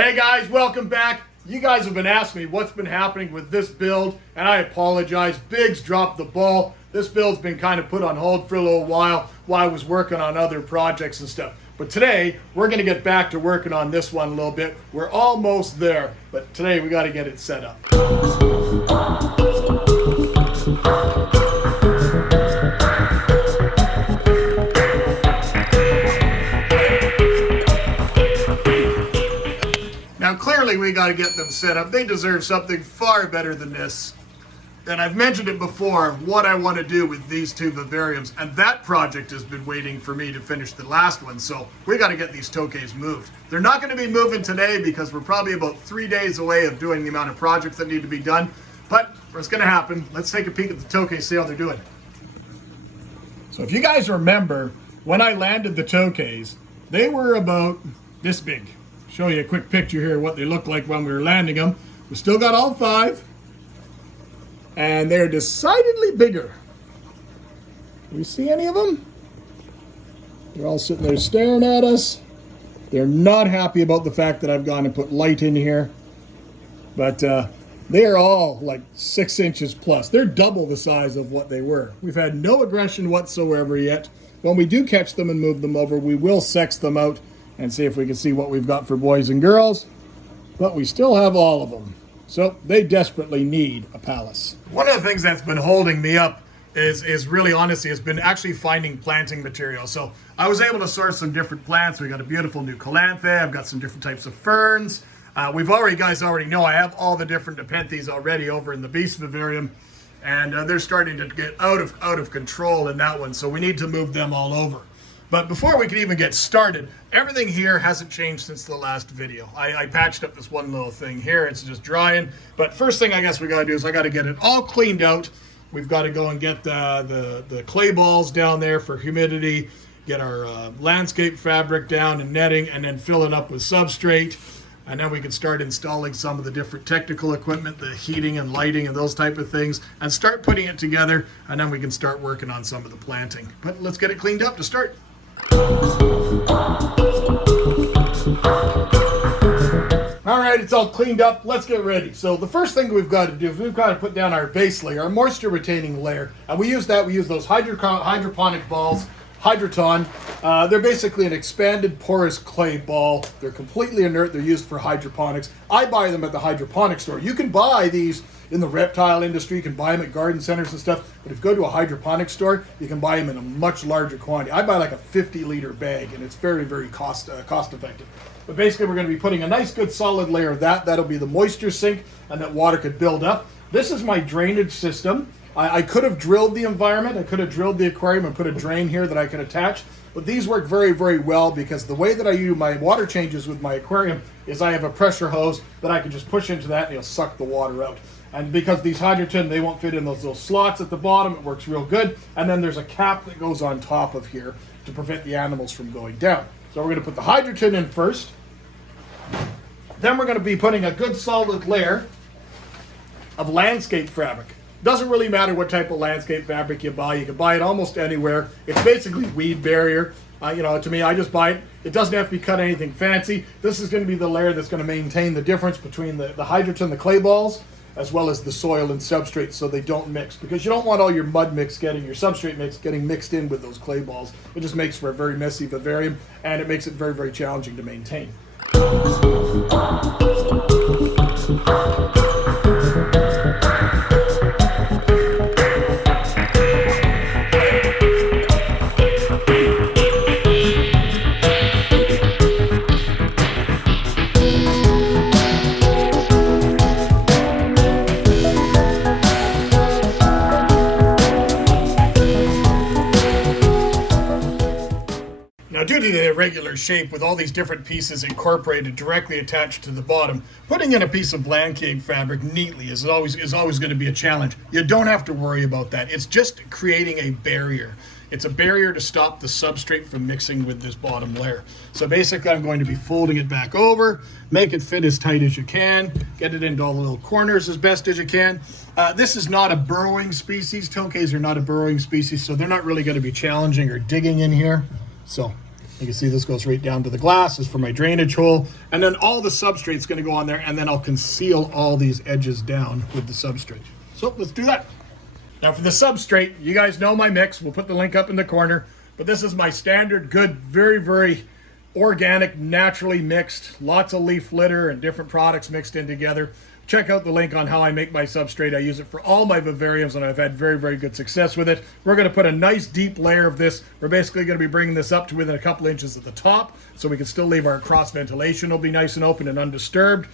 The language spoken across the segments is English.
Hey guys, welcome back. You guys have been asking me what's been happening with this build, and I apologize. Biggs dropped the ball. This build's been kind of put on hold for a little while I was working on other projects and stuff. But today, we're going to get back to working on this one a little bit. We're almost there, but today we got to get it set up. Now clearly we got to get them set up. They deserve something far better than this. And I've mentioned it before, what I want to do with these two Vivariums, and that project has been waiting for me to finish the last one, so we got to get these tokays moved. They're not going to be moving today because we're probably about 3 days away of doing the amount of projects that need to be done, but it's going to happen. Let's take a peek at the tokays, see how they're doing. So if you guys remember, when I landed the tokays, they were about this big. Show you a quick picture here of what they looked like when we were landing them. We still got all 5. And they're decidedly bigger. Do we see any of them? They're all sitting there staring at us. They're not happy about the fact that I've gone and put light in here. But they are all like 6 inches plus. They're double the size of what they were. We've had no aggression whatsoever yet. When we do catch them and move them over, we will sex them out and see if we can see what we've got for boys and girls. But we still have all of them. So they desperately need a palace. One of the things that's been holding me up is really honestly has been actually finding planting material. So I was able to source some different plants. We got a beautiful new calanthe. I've got some different types of ferns. Guys already know I have all the different Nepenthes already over in the Beast Vivarium, and they're starting to get out of control in that one. So we need to move them all over. But before we can even get started, everything here hasn't changed since the last video. I patched up this one little thing here. It's just drying. But first thing I guess we got to do is I got to get it all cleaned out. We've got to go and get the clay balls down there for humidity, get our landscape fabric down and netting, and then fill it up with substrate. And then we can start installing some of the different technical equipment, the heating and lighting and those type of things, and start putting it together. And then we can start working on some of the planting. But let's get it cleaned up to start. Alright, it's all cleaned up. Let's get ready. So the first thing we've got to do is we've got to put down our base layer, our moisture retaining layer. And we use those hydroponic balls, Hydroton. They're basically an expanded porous clay ball. They're completely inert. They're used for hydroponics. I buy them at the hydroponic store. You can buy these in the reptile industry. You can buy them at garden centers and stuff. But if you go to a hydroponic store, you can buy them in a much larger quantity. I buy like a 50-liter bag, and it's very, very cost effective. But basically, we're going to be putting a nice, good, solid layer of that. That'll be the moisture sink, and that water could build up. This is my drainage system. I could have drilled the environment. I could have drilled the aquarium and put a drain here that I could attach. But these work very, very well because the way that I do my water changes with my aquarium is I have a pressure hose that I can just push into that and it'll suck the water out. And because these Hydroton, they won't fit in those little slots at the bottom, it works real good. And then there's a cap that goes on top of here to prevent the animals from going down. So we're going to put the Hydroton in first. Then we're going to be putting a good solid layer of landscape fabric. Doesn't really matter what type of landscape fabric you buy. You can buy it almost anywhere. It's basically weed barrier. To me, I just buy it. It doesn't have to be cut anything fancy. This is going to be the layer that's going to maintain the difference between the Hydroton, the clay balls, as well as the soil and substrate so they don't mix. Because you don't want all your mud mix your substrate mix getting mixed in with those clay balls. It just makes for a very messy vivarium, and it makes it very, very challenging to maintain. Due to the irregular shape with all these different pieces incorporated directly attached to the bottom, putting in a piece of landscape fabric neatly is always going to be a challenge. You don't have to worry about that. It's just creating a barrier. It's a barrier to stop the substrate from mixing with this bottom layer. So basically I'm going to be folding it back over, make it fit as tight as you can, get it into all the little corners as best as you can. This is not a burrowing species. Tokays are not a burrowing species, so they're not really going to be challenging or digging in here. So You can see this goes right down to the glass. This is for my drainage hole. And then all the substrate's going to go on there, and then I'll conceal all these edges down with the substrate. So let's do that. Now for the substrate, you guys know my mix. We'll put the link up in the corner. But this is my standard, good, very, very organic, naturally mixed, lots of leaf litter and different products mixed in together. Check out the link on how I make my substrate. I use it for all my vivariums, and I've had very, very good success with it. We're going to put a nice deep layer of this. We're basically going to be bringing this up to within a couple inches at the top, so we can still leave our cross ventilation. It'll be nice and open and undisturbed.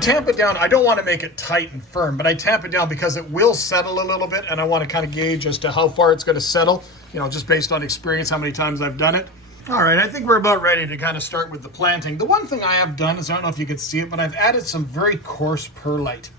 Tamp it down. I don't want to make it tight and firm, but I tamp it down because it will settle a little bit, and I want to kind of gauge as to how far it's going to settle, you know, just based on experience, how many times I've done it. All right, I think we're about ready to kind of start with the planting. The one thing I have done is, I don't know if you can see it, but I've added some very coarse perlite.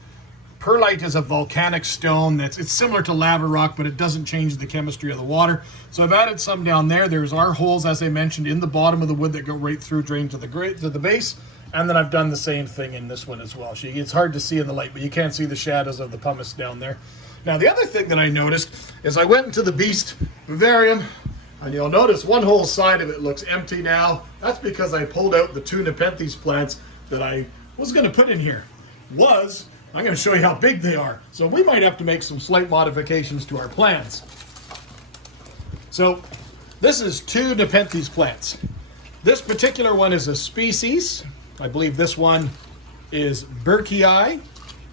Perlite is a volcanic stone it's similar to lava rock, but it doesn't change the chemistry of the water. So I've added some down there. There's our holes, as I mentioned, in the bottom of the wood that go right through, drain to the base. And then I've done the same thing in this one as well. It's hard to see in the light, but you can't see the shadows of the pumice down there. Now, the other thing that I noticed is I went into the Beast Vivarium, and you'll notice one whole side of it looks empty now. That's because I pulled out the 2 Nepenthes plants that I was going to put in here. I'm going to show you how big they are. So we might have to make some slight modifications to our plants. So this is 2 Nepenthes plants. This particular one is a species. I believe this one is Berkii.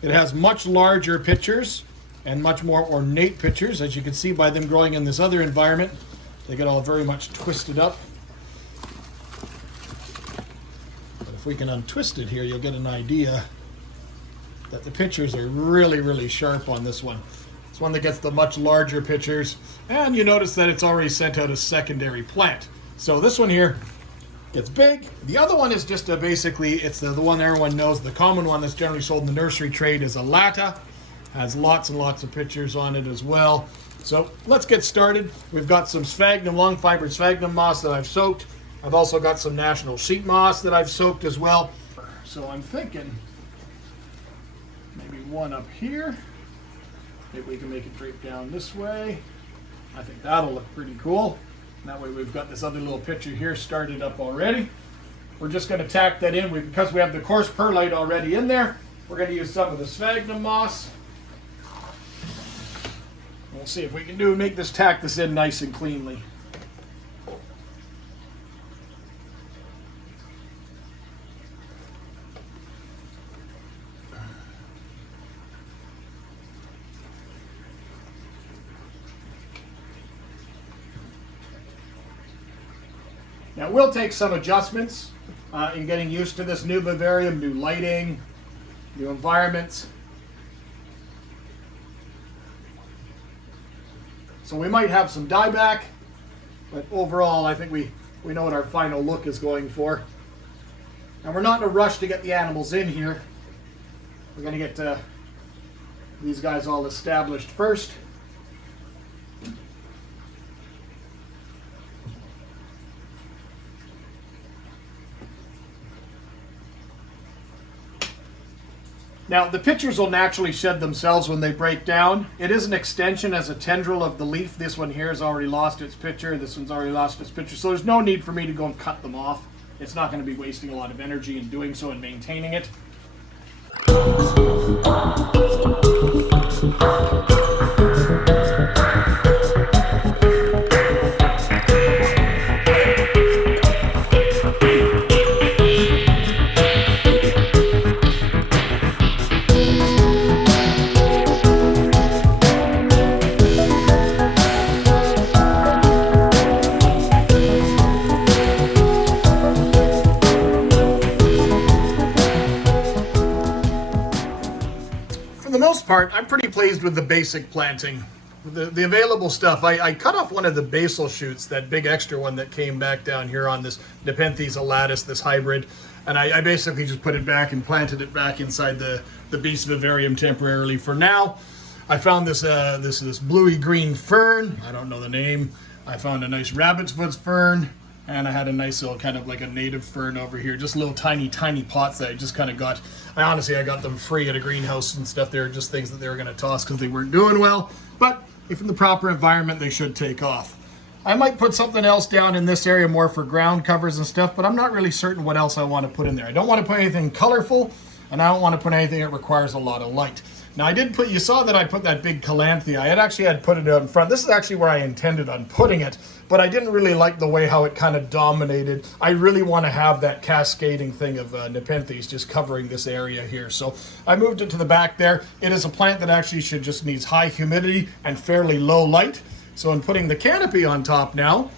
It has much larger pitchers and much more ornate pitchers, as you can see by them growing in this other environment. They get all very much twisted up. But if we can untwist it here, you'll get an idea that the pitchers are really, really sharp on this one. It's one that gets the much larger pitchers, and you notice that it's already sent out a secondary plant. So this one here gets big. The other one is just basically, it's the one everyone knows, the common one that's generally sold in the nursery trade is a Lata. Has lots and lots of pictures on it as well. So let's get started. We've got some sphagnum, long fibered sphagnum moss that I've soaked. I've also got some national sheet moss that I've soaked as well. So I'm thinking maybe one up here. Maybe we can make it drape down this way. I think that'll look pretty cool. That way we've got this other little picture here started up already. We're just going to tack that in. Because we have the coarse perlite already in there, we're going to use some of the sphagnum moss. We'll see if we can make this, tack this in nice and cleanly. Now, it will take some adjustments in getting used to this new vivarium, new lighting, new environments. So we might have some dieback, but overall I think we know what our final look is going for. And we're not in a rush to get the animals in here. We're going to get these guys all established first. Now, the pitchers will naturally shed themselves when they break down. It is an extension as a tendril of the leaf. This one here has already lost its pitcher. This one's already lost its pitcher. So there's no need for me to go and cut them off. It's not going to be wasting a lot of energy in doing so and maintaining it. part, I'm pretty pleased with the basic planting. The available stuff, I cut off one of the basil shoots, that big extra one that came back down here on this Nepenthes alatus, this hybrid, and I basically just put it back and planted it back inside the beast vivarium temporarily for now. I found this bluey green fern, I don't know the name. I found a nice rabbit's foot fern, and I had a nice little kind of like a native fern over here, just little tiny pots that I just kind of got. I got them free at a greenhouse and stuff. They were just things that they were going to toss because they weren't doing well, but if in the proper environment, they should take off. I might put something else down in this area more for ground covers and stuff, but I'm not really certain what else I want to put in there. I don't want to put anything colorful, and I don't want to put anything that requires a lot of light. Now I did put, you saw that I put that big calanthia. I had put it out in front. This is actually where I intended on putting it, but I didn't really like the way how it kind of dominated. I really want to have that cascading thing of Nepenthes just covering this area here. So I moved it to the back there. It is a plant that actually just needs high humidity and fairly low light. So in putting the canopy on top now,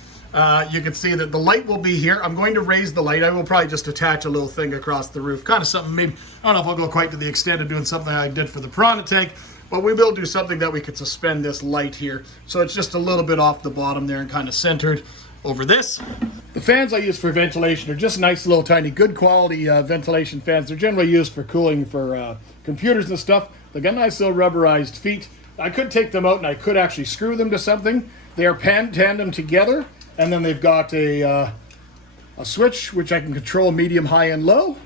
you can see that the light will be here. I'm going to raise the light. I will probably just attach a little thing across the roof. Kind of something, maybe, I don't know if I'll go quite to the extent of doing something I did for the piranha tank, but we will do something that we could suspend this light here. So it's just a little bit off the bottom there and kind of centered over this. The fans I use for ventilation are just nice little tiny good quality ventilation fans. They're generally used for cooling for computers and stuff. They got nice little rubberized feet. I could take them out and I could actually screw them to something. They are tandem together. And then they've got a switch, which I can control medium, high, and low.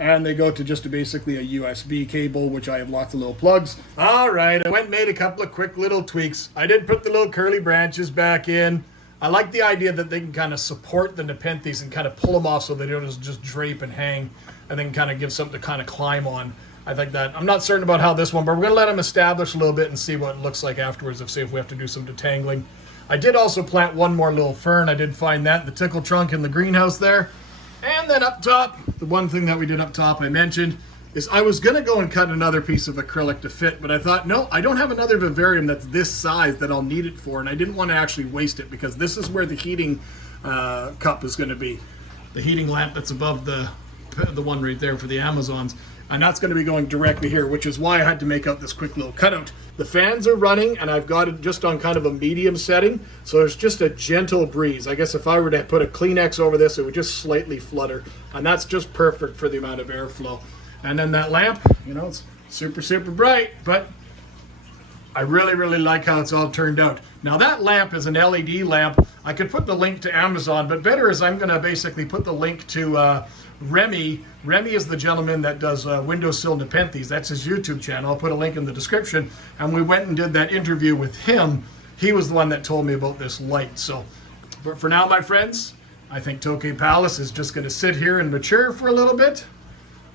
And they go to just basically a USB cable, which I have lots of little plugs. All right, I went and made a couple of quick little tweaks. I did put the little curly branches back in. I like the idea that they can kind of support the Nepenthes and kind of pull them off so they don't just drape and hang, and then kind of give something to kind of climb on. I think that, I'm not certain about how this one, but we're going to let them establish a little bit and see what it looks like afterwards, see if we have to do some detangling. I did also plant one more little fern. I did find that, the tickle trunk in the greenhouse there. And then up top, the one thing that we did up top I mentioned is I was going to go and cut another piece of acrylic to fit, but I thought, no, I don't have another vivarium that's this size that I'll need it for, and I didn't want to actually waste it because this is where the heating cup is going to be. The heating lamp that's above the one right there for the Amazons. And that's going to be going directly here, which is why I had to make out this quick little cutout. The fans are running, and I've got it just on kind of a medium setting, so there's just a gentle breeze. I guess if I were to put a Kleenex over this, it would just slightly flutter, and that's just perfect for the amount of airflow. And then that lamp, you know, it's super, super bright, but I really, really like how it's all turned out. Now that lamp is an LED lamp. I could put the link to Amazon, but better is I'm going to basically put the link to Remy. Remy is the gentleman that does Windowsill Nepenthes. That's his YouTube channel. I'll put a link in the description. And we went and did that interview with him. He was the one that told me about this light. So, but for now, my friends, I think Tokay Palace is just going to sit here and mature for a little bit.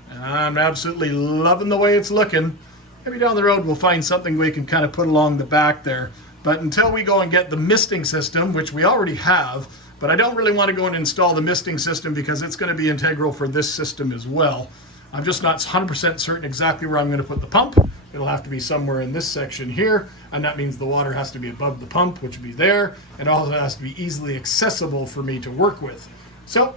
And I'm absolutely loving the way it's looking. Maybe down the road we'll find something we can kind of put along the back there. But until we go and get the misting system, which we already have, but I don't really want to go and install the misting system because it's going to be integral for this system as well. I'm just not 100% certain exactly where I'm going to put the pump. It'll have to be somewhere in this section here, and that means the water has to be above the pump, which will be there, and also has to be easily accessible for me to work with. So,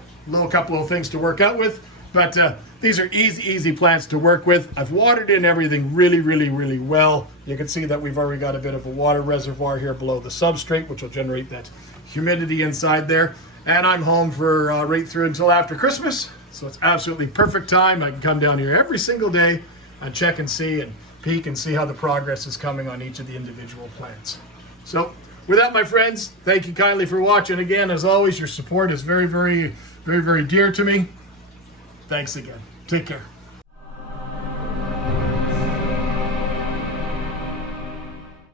couple of things to work out with, but these are easy plants to work with. I've watered in everything really, really, really well. You can see that we've already got a bit of a water reservoir here below the substrate, which will generate that humidity inside there. And I'm home for right through until after Christmas. So it's absolutely perfect time. I can come down here every single day and check and see and peek and see how the progress is coming on each of the individual plants. So with that, my friends, thank you kindly for watching. Again, as always, your support is very, very, very, very dear to me. Thanks again. Take care.